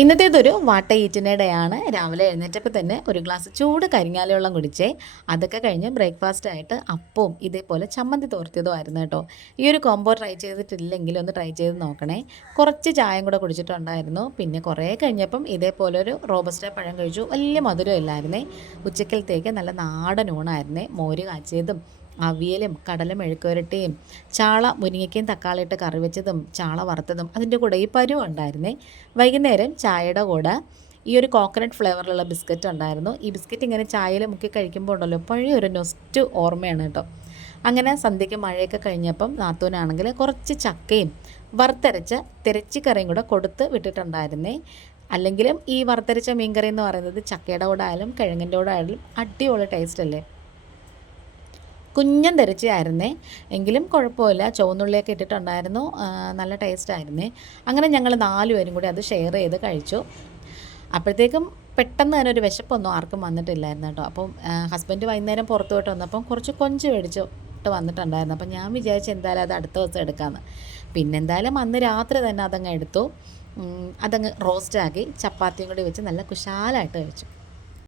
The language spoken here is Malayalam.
ഇന്നത്തേതൊരു വാട്ട ഈറ്റിൻ്റെ ഡേ ആണ്. രാവിലെ എഴുന്നേറ്റപ്പോൾ തന്നെ ഒരു ഗ്ലാസ് ചൂട് കരിങ്ങാലി വെള്ളം കുടിച്ചേ. അതൊക്കെ കഴിഞ്ഞ് ബ്രേക്ക്ഫാസ്റ്റ് ആയിട്ട് അപ്പവും ഇതേപോലെ ചമ്മന്തി തോർത്തിയതും ആയിരുന്നു കേട്ടോ. ഈ ഒരു കോംബോ ട്രൈ ചെയ്തിട്ടില്ലെങ്കിൽ ഒന്ന് ട്രൈ ചെയ്ത് നോക്കണേ. കുറച്ച് ചായയും കൂടെ കുടിച്ചിട്ടുണ്ടായിരുന്നു. പിന്നെ കുറേ കഴിഞ്ഞപ്പം ഇതേപോലെ ഒരു റോബസ്റ്റ പഴം കഴിച്ചു. വലിയ മധുരം ഇല്ലായിരുന്നേ. ഉച്ചക്കലത്തേക്ക് നല്ല നാടൻ ഊണായിരുന്നേ. മോര് കാച്ചിയതും അവിയലും കടല മെഴുക്കുവരട്ടിയും ചാള മുരിങ്ങയ്ക്കയും തക്കാളിയിട്ട് കറി വെച്ചതും ചാള വറുത്തതും അതിൻ്റെ കൂടെ ഈ പരുവം ഉണ്ടായിരുന്നേ. വൈകുന്നേരം ചായയുടെ കൂടെ ഈ ഒരു കോക്കനട്ട് ഫ്ലേവറിലുള്ള ബിസ്ക്കറ്റ് ഉണ്ടായിരുന്നു. ഈ ബിസ്ക്കറ്റ് ഇങ്ങനെ ചായയിൽ മുക്കി കഴിക്കുമ്പോൾ ഉണ്ടല്ലോ പഴയ ഒരു നൊസ്റ്റ് ഓർമ്മയാണ് കേട്ടോ. അങ്ങനെ സന്ധ്യയ്ക്ക് മഴയൊക്കെ കഴിഞ്ഞപ്പം നാത്തൂനാണെങ്കിൽ കുറച്ച് ചക്കയും വറുത്തരച്ച തിരച്ചിക്കറിയും കൂടെ കൊടുത്ത് വിട്ടിട്ടുണ്ടായിരുന്നേ. അല്ലെങ്കിലും ഈ വറുത്തരച്ച മീൻകറി എന്ന് പറയുന്നത് ചക്കയുടെ കൂടെ ആയാലും കിഴങ്ങിൻ്റെ കൂടെ ആയാലും അടിപൊളി ടേസ്റ്റ് അല്ലേ. കുഞ്ഞൻ തിരച്ചിയായിരുന്നേ, എങ്കിലും കുഴപ്പമില്ല. ചുവന്നുള്ളിയൊക്കെ ഇട്ടിട്ടുണ്ടായിരുന്നു, നല്ല ടേസ്റ്റായിരുന്നേ. അങ്ങനെ ഞങ്ങൾ 4 പേരും കൂടി അത് ഷെയർ ചെയ്ത് കഴിച്ചു. അപ്പോഴത്തേക്കും പെട്ടെന്ന് തന്നെ ഒരു വിശപ്പൊന്നും ആർക്കും വന്നിട്ടില്ലായിരുന്നു കേട്ടോ. അപ്പം ഹസ്ബൻഡ് വൈകുന്നേരം പുറത്ത് പോയിട്ട് വന്നപ്പം കുറച്ച് കൊഞ്ച് മേടിച്ചിട്ട് വന്നിട്ടുണ്ടായിരുന്നു. അപ്പം ഞാൻ വിചാരിച്ചു എന്തായാലും അത് അടുത്ത ദിവസം എടുക്കാമെന്ന്. പിന്നെ എന്തായാലും അന്ന് രാത്രി തന്നെ അതങ്ങ് എടുത്തു. അതങ്ങ് റോസ്റ്റാക്കി ചപ്പാത്തിയും കൂടി വെച്ച് നല്ല കുശാലായിട്ട് കഴിച്ചു.